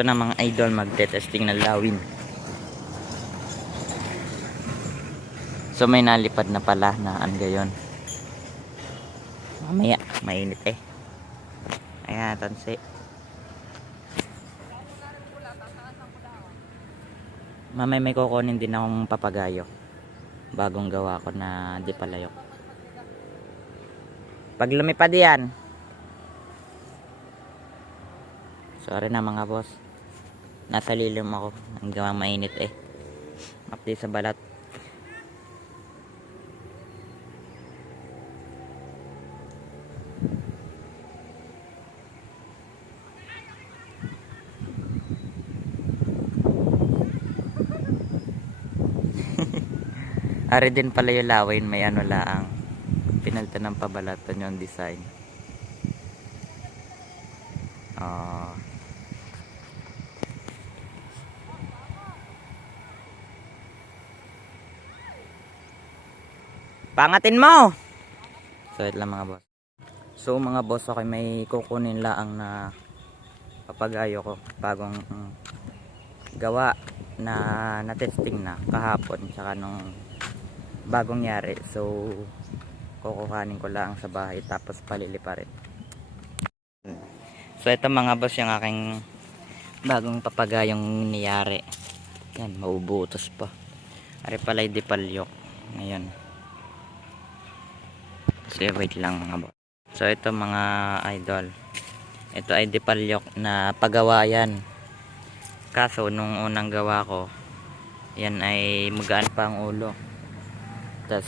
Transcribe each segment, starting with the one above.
ito na mga idol, magte-testing ng lawin. So may nalipad na pala na gayon. Mamaya, mainit eh. Ayan, tansi. Mamaya may kukunin din akong papagayo. Bagong gawa ko na di palayok. Pag lumipad yan. Sorry na mga boss. Nasa lilim ako. Ang gawang mainit eh. Mapdi sa balat. Ari din pala yung lawin, may ano laang pinalta ng pabalatan yung design. Pangatin mo. So ito lang mga boss. So mga boss, okay, may kukunin laang na papagayo ko, bagong gawa na testing na kahapon tsaka nung bagong yari. So kukuhanin ko lang sa bahay tapos paliliparin. So ito mga boss yung aking bagong papagayong niyari. Yan, maubutos pa. Ari pala yung dipalyok ngayon. So wait lang mga boss. So ito mga idol, ito ay dipalyok na pagawa yan. Kaso nung unang gawa ko, yan ay magaan pa ang ulo. Tas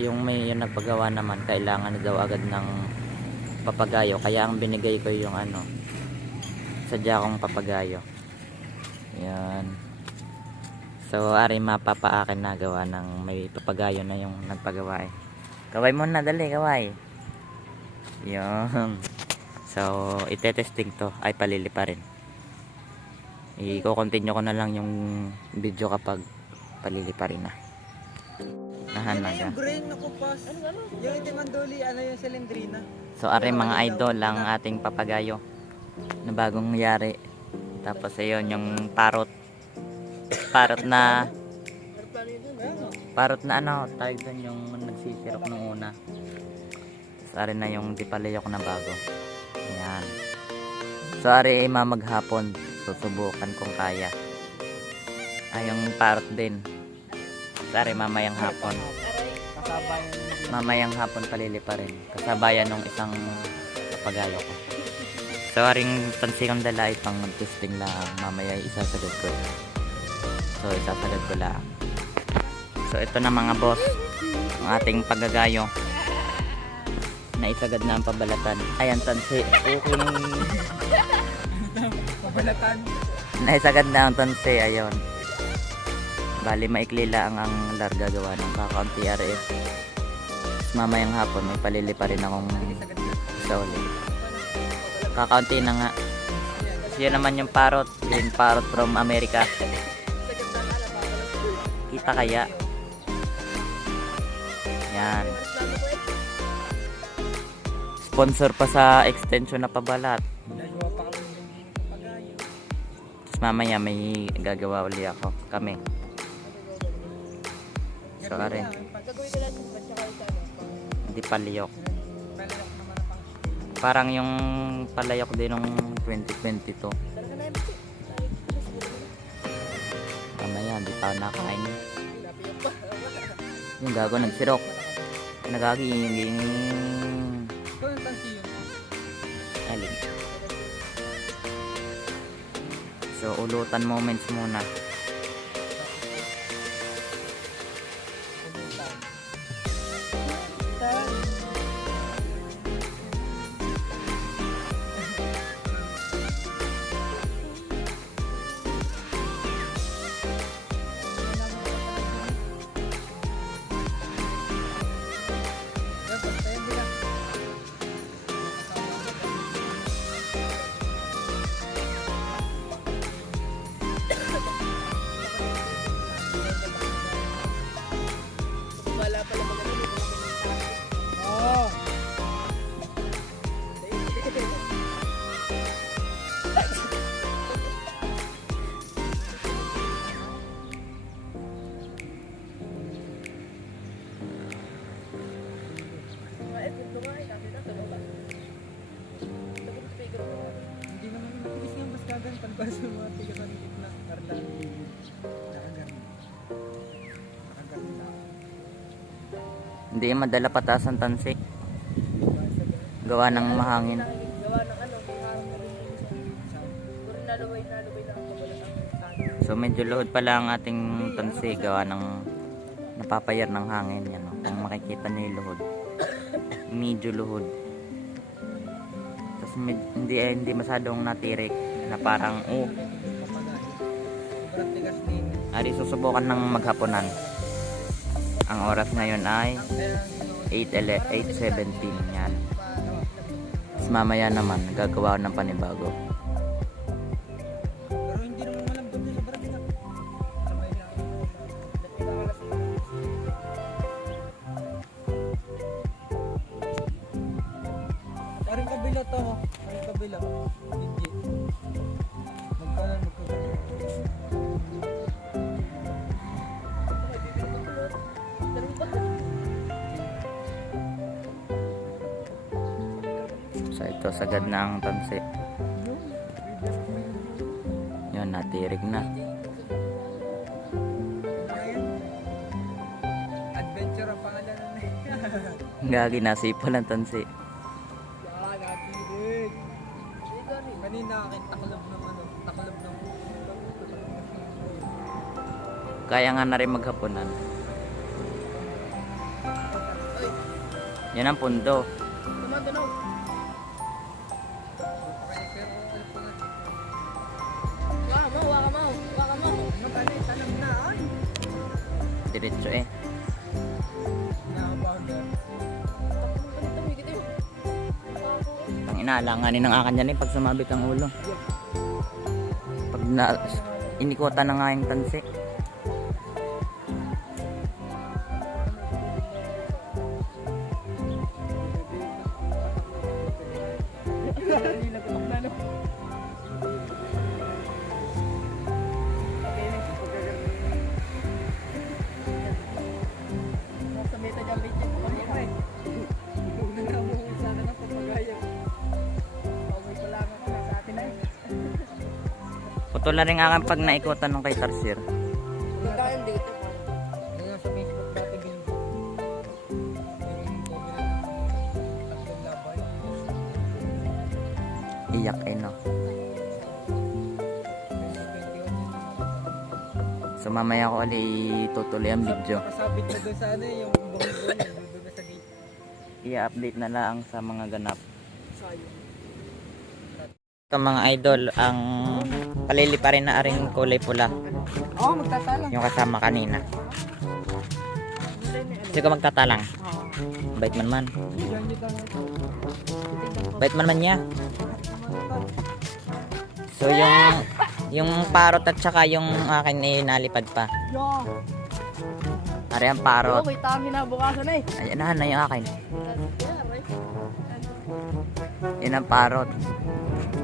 yung may yung nagpagawa naman, kailangan daw agad ng papagayo, kaya ang binigay ko yung ano, sadya kong papagayo. Yan. So ari mapapaakin na gawa ng may papagayo na yung nagpagawa eh. Kaway muna, dali kaway. Yan. So itetesting to, ay paliliparin. I-continue ko na lang yung video kapag paliliparin na. Nahanaga. Yung green na kupas. Yung itimanduli, ano yung silindrina. So are mga idol ang ating papagayo na bagong yari. Tapos ayun yung parot. Parot na ano, tawag doon yung nagsisirok nung una. Tapos are na yung dipalayok na bago. Ayan. So are maghapon. Susubukan kung kaya. Ay yung parot din. Sorry, mamayang hapon. Mamayang hapon paliliparin. Kasabayan ng isang papagayo ko. So, aring tansikang dala pang testing lang. Mamaya isasagad ko. So, isasagad ko lang. So, ito na mga boss. Ang ating pagagayo. Naisagad na ang pabalatan. Ayan, tansi. Okay. Pabalatan. Naisagad na ang tansi. Ayun. Bali maikli lang ang larga gawa ng kakaunti RF. Mamayang hapon may palilipa rin akong isa ulit. Kakaunti na nga. Siya naman yung parrot, green parrot from America. Kita kaya? Yan. Sponsor pa sa extension na pabalat. Tapos mamaya may gagawa uli ako, kami. So are hindi palayok. Parang yung palayok din ng 2022. Mamaya hindi pa nakain. Yung gago nagsirok. Nagaging alin. So ulutan moments muna. mga tiga sa gitna. Karla. Nakagarni. Nakagarni na. Hindi madala pataas ang tansi. Gawa ng mahangin. Gawa ng ano, may harang na rin yung sa. Puro nalubay na ang pabalat ang tani. So medyo luhod pala ang ating tansi. Gawa ng napapayar ng hangin. Yan, oh. Kung makikita niyo yung luhod. Medyo luhod. Tapos hindi masyadong natirik. Na parang Sobrang tigas din. Ari susubukan ng maghapunan. Ang oras ngayon ay 8:17 yan. Tapos mamaya naman gagawa ng panibago. Pero hindi naman malambot na sobrang tigas. Sabay lang. Aring kabila to. Aring kabila. Hindi. Magkanan, magkaganon. So ito sagad na ang tansi. Yun, natirik na. Adventure ang pangalan na Gagi nasipol ang tansi. natirig. Kanina akin taklob ng ano, taklob ng Kaya nga na rin maghapunan. Yan ang pundo. Tumatunog. Pero ano pa nga. Waka mo. Ano ka na, tanam na ay. Diretso eh. Nakapagod. Ang inaalanganin ng akan yan eh pag sumabit ang ulo. Pag inikutan na nga yung tansi. Putol na rin akan pag naikutan nung kay Tarsir. Ngayon sa Facebook dati bingo. Yung cover ng tatlong labay. Iyak eh no. So mamaya ko ulit tutuloy ang video. Kasabit na doon sa ano yung bonggo doon na sa gate. I-update na lang sa mga ganap. Sayang. Ito mga idol, ang palili pa rin na aring kulay pula. Oo, magtatalang. Yung kasama kanina. Sige magtatalang. Bait man. Diyan dito na ito. Bait man niya. So yung parot at saka yung akin eh nalipad pa. Yo. Ari ang parot. Okay, tama na bukasan eh. Ayan na yung akin. Yan ang parot.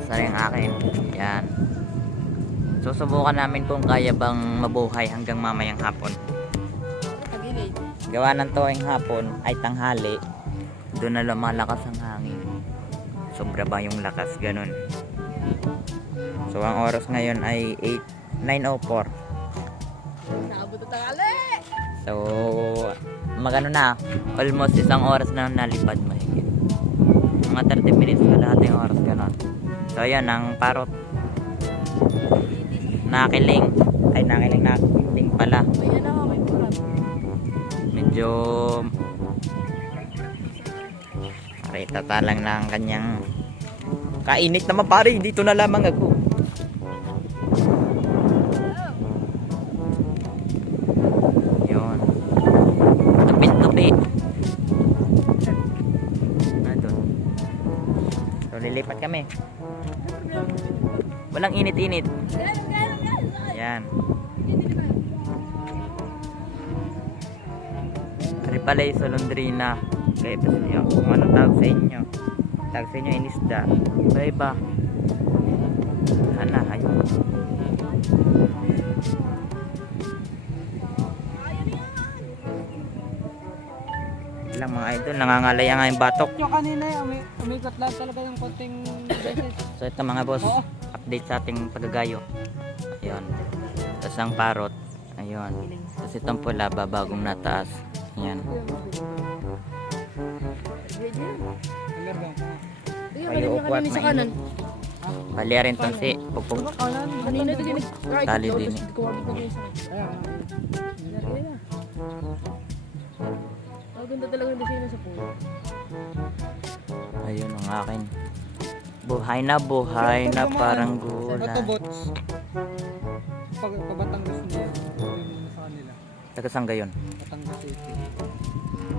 Sa yung akin. Yan. Susubukan namin kung kaya bang mabuhay hanggang mamayang hapon. Gawa ng tuwing hapon ay tanghali. Doon na lumalakas ang hangin. Sobra ba yung lakas? Ganun. So ang oras ngayon ay 9:04. Nakabot na tangali. So magano na. Almost isang oras na nalipad mahigit. Mga 30 minutes na lahat yung oras ganun. So ayan ang parot. Nakiling pala. May ano, may purat. Medyo tatalang na ang kanyang kainit naman pare. Dito na lamang ako. Yun. Tupi. So lilipat kami. Walang init-init. Yan. Ari pala yung solondrina. Kaya pa sa inyo. Kung anong tawag sa inyo. Tawag sa inyo inisda. Iba. Hana, ayun. Lang mga idol, nangangalaya nga yung batok. Yung kanina, umikot lang talaga yung konting beses. So ito mga boss, Oo. update update sa ating paggagayo. Ayun. Tapos ang parot. Ayun. Tapos itong pula, bagong nataas. Ayan. Kayo upuat Kanina sa kanan. Bali rin tong si Pupong. Kanina din yun. Tali din. Maganda talaga yung design sa puno. Ayun ang akin. Buhay na parang gulay. Autobots. Pabatangas niya. Yun sa kanila. Taga saan gayon? Batangas City.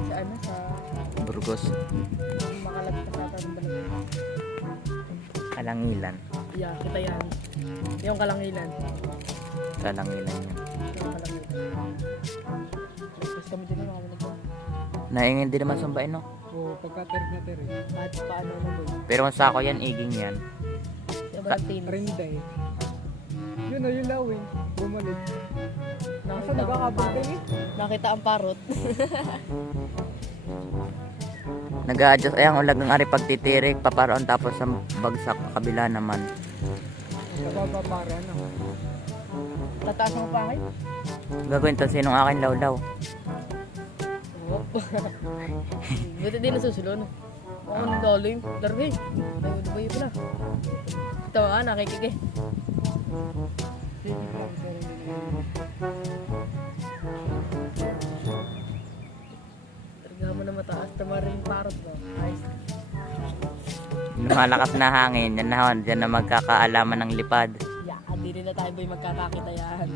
Sa ano? Sa Burgos. makalagpas sa atin balag. Kalangilan. Yeah, kita yan. Yung kalangilan. Kalangilan yun. Yung kalangilan. Tapos kami din naman kami nito. Naingin din naman sumbain no? O pagka-terig na terig. Kahit paano na boy. Pero kung sako yan, iging yan. Yung balang tinis. Rinday. Yun o, yung lawin. Bumalik. Asa Nakita ang nagkakabagay eh? Nakita ang parot. Nag-a-adjust ay ang ulag ng ari pagtitirik paparoon tapos sa bagsak kabila naman. Kababa para ano. Tataas ang pangay. Gagawin to sinong akin lawlaw. Wop. Buti din nasusulon. Oo, ang dalim. Larga eh. Nagudubay pala. Ito nga, nakikike. Larga mo na mataas. Tama rin yung parot ba? Ayos. Lumalakas na hangin, yan na hon, dyan na magkakaalaman ng lipad. Yeah, hindi rin na tayo boy magkakakita yan.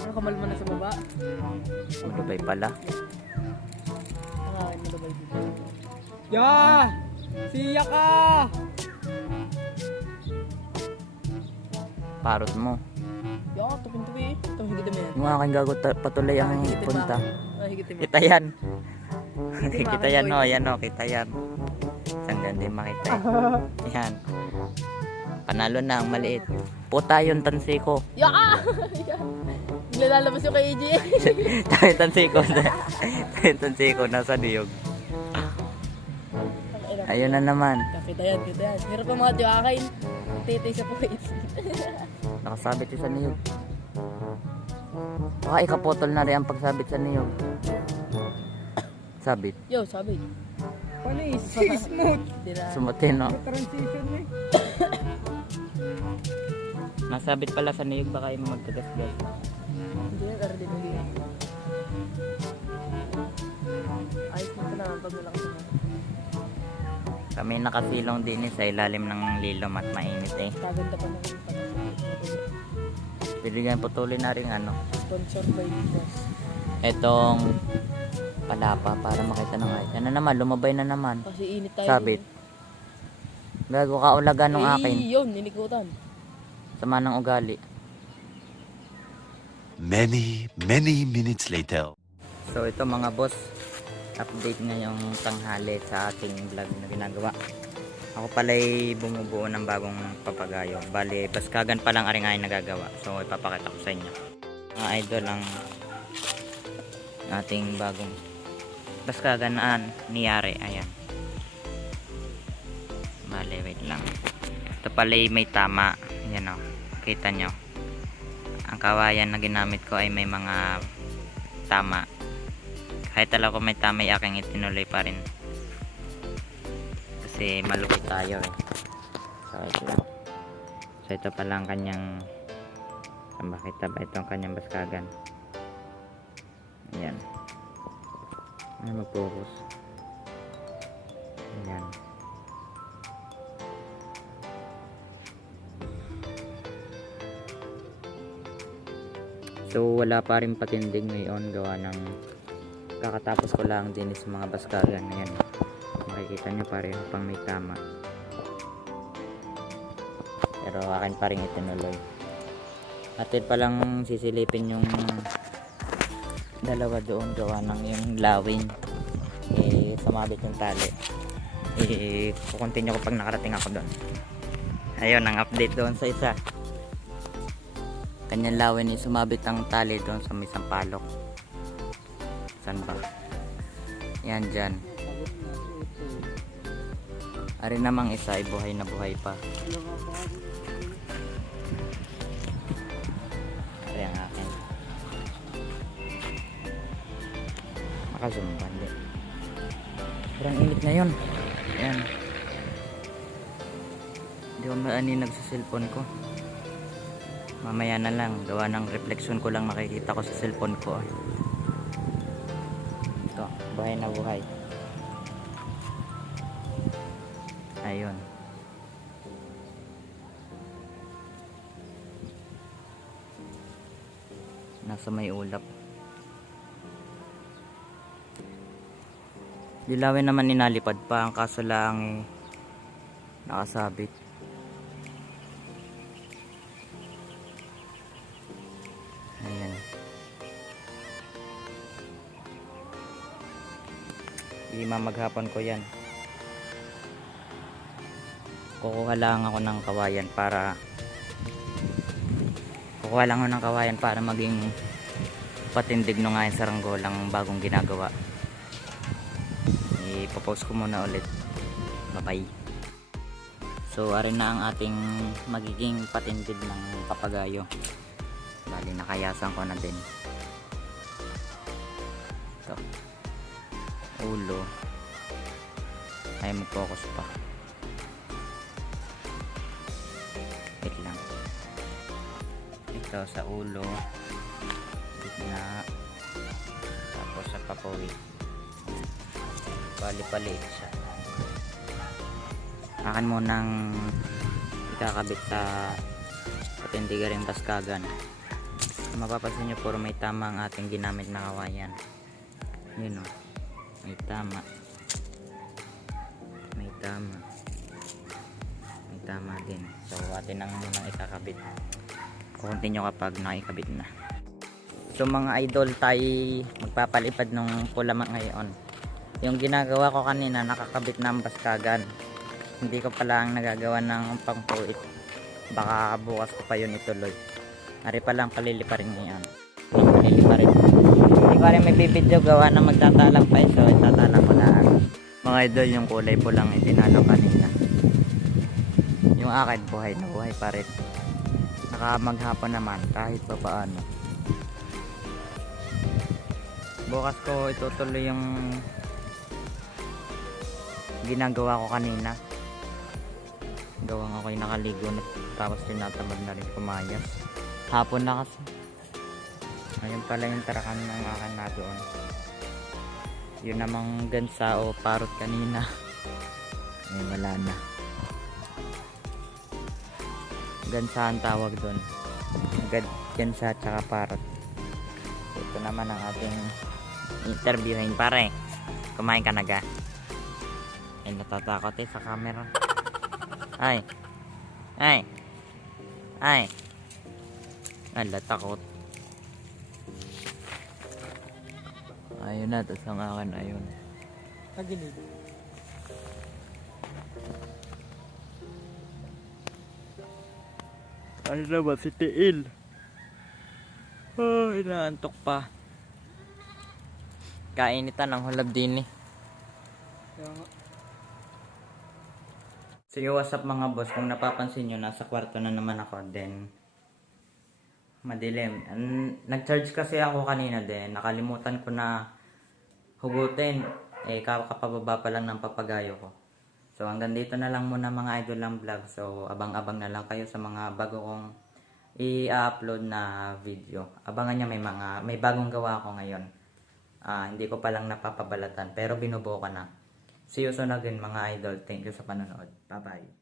Ano kamal mo na sa baba? Malubay pala. Ah, nalabay dito. Ya! Siya ka! Parot mo. Yeah, tupin-tupi eh. Itong higitin mo yan. Yung aking gago patuloy ang Higitin mo. punta. Higitin mo. Kita yan. Higitin mo, Kita yan boy. no, yan no, kita yan. Saan ganda yung makita eh. Yan. Panalo na ang maliit. Puta yung tansi ko. Yeah! Nilalabas yung kay AJ. Tayo tansi ko. Tayo tansi ko, nasa niyog. Ayun na naman. Kita yan, kita yan. Hirap ang mga tiwakain. Titay sa puwit. Nakasabit yung sa niyog. Baka ikaputol na rin ang pagsabit sa niyog. Sabit. Yo, sabi. Paano eh? Smooth. Di na. Sumutin no. May transition eh. Nasabit pala sa niyog, baka yung magkagasgas. Hindi na, pero din naging. Ayos na ito naman pag malakas na. Kami nakasilong din sa ilalim ng lilom at mainit eh. Kaganda pa naman yung pag-asal. Bibigyan putulin na rin ano. Sponsor by Vitas. Etong palapa para makita ng ay. Yan na naman, lumabay na naman. Kasi init tayo. Sabit. Gago ka ulagan ng akin. Yun, ninikutan. Sama ng ugali. Many minutes later. So ito mga boss, update ngayong tanghali sa ating vlog na ginagawa. Ako pala'y bumubuo ng bagong papagayo. Bali, baskagan pa lang aring ay nagagawa. So ipapakita ko sa inyo. Mga idol ang ating bagong baskagan na niyari. Ayan. Bali, wait lang. Ito pala'y may tama. Ayan o. Kita nyo. Ang kawayan na ginamit ko ay may mga tama. Kahit alam ko may tama, aking itinuloy pa rin. Kasi malupit tayo eh. So ito lang. So ito pa lang kanyang, makita ba ito ang kanyang baskagan. Ayan. Ay, mag-focus. Ayan. So wala pa rin patindig ngayon, gawa ng kakatapos ko lang din sa mga baskagan. Ayan. Makikita nyo pareho pang may tama. Pero akin pa rin itinuloy. Atin palang sisilipin yung dalawa doon, gawa ng yung lawin. Sumabit yung tali. Kukontinue ko pag nakarating ako doon. Ayun ang update doon sa isa. Kanyang lawin sumabit ang tali doon sa may sampalok. Saan ba? Yan dyan. Ari namang isa ay buhay na buhay pa. Ari ang akin. Makazoom pa hindi. Sobrang init na yun. Ayan. Hindi ko maaninag sa cellphone ko. Mamaya na lang. Gawa ng reflection ko lang makikita ko sa cellphone ko. Ito. Buhay na buhay. Ayun. Nasa may ulap. Dilawin naman ninalipad pa, ang kaso lang nakasabit. Ayan. Maghapon ko yan. Kukuha lang ako ng kawayan para maging patindig no nga yung saranggolang bagong ginagawa. Ipopost ko muna ulit. Bye bye. So arin na ang ating magiging patindig ng papagayo. Bali nakayasan ko na din. Ito. Ulo ay mag-focus pa. Wait lang. Ito sa ulo, gitna, tapos sa papawid. Pali-paliit siya. Akan mo nang ikakabit sa patindigaring baskagan. Mapapansin nyo puro may tama ang ating ginamit na kawayan. Yun o. May tama. May tama. May tama din. So atin ang munang ikakabit. Continue kapag nakikabit na. So mga idol, tayo magpapalipad ng pulaman ngayon. Yung ginagawa ko kanina, nakakabit na ang baskagan. Hindi ko pala ang nagagawa ng pangpuit. Baka bukas ko pa yun ituloy. Ari pa lang kaliliparin ngayon. Kaliliparin. Hindi ko rin may bibidyo gawa na magtatalang pa. So itatalang ko na. Mga idol, yung kulay pulang itinalo kanina. Yung akin buhay na buhay pa rin. Nakamaghapon naman kahit pa paano. Bukas ko itutuloy yung ginagawa ko kanina. Gawang ako'y nakaligo na tapos tinatamad na rin kumayas. Hapon na kasi. Ayun pala yung tarakan ng akin na doon. Yun namang gansa o parot kanina. Ay wala na. Gansa ang tawag doon. Gansa at saka parot. Ito naman ang ating interviewin. Pare, kumain ka na ga? Ay natatakot sa camera. Ay. Ay. Ay. Ala, takot. Ayun na, tapos ang akin ayun. Tagilid. Ano na ba si Tiil? Oh, inaantok pa. Kainitan ng hulab din eh. Kaya nga. Sige, what's up mga boss? Kung napapansin nyo, nasa kwarto na naman ako. Then, madilim. Nag-charge kasi ako kanina din. Nakalimutan ko na hugutin. Kakapababa pa lang ng papagayo ko. So, hanggang dito na lang muna mga idol lang vlog. So, abang-abang na lang kayo sa mga bago kong i-upload na video. Abangan nyo, may bagong gawa ako ngayon. Hindi ko palang napapabalatan. Pero binubuo ko na. See you soon again mga idol. Thank you sa panonood. Bye-bye.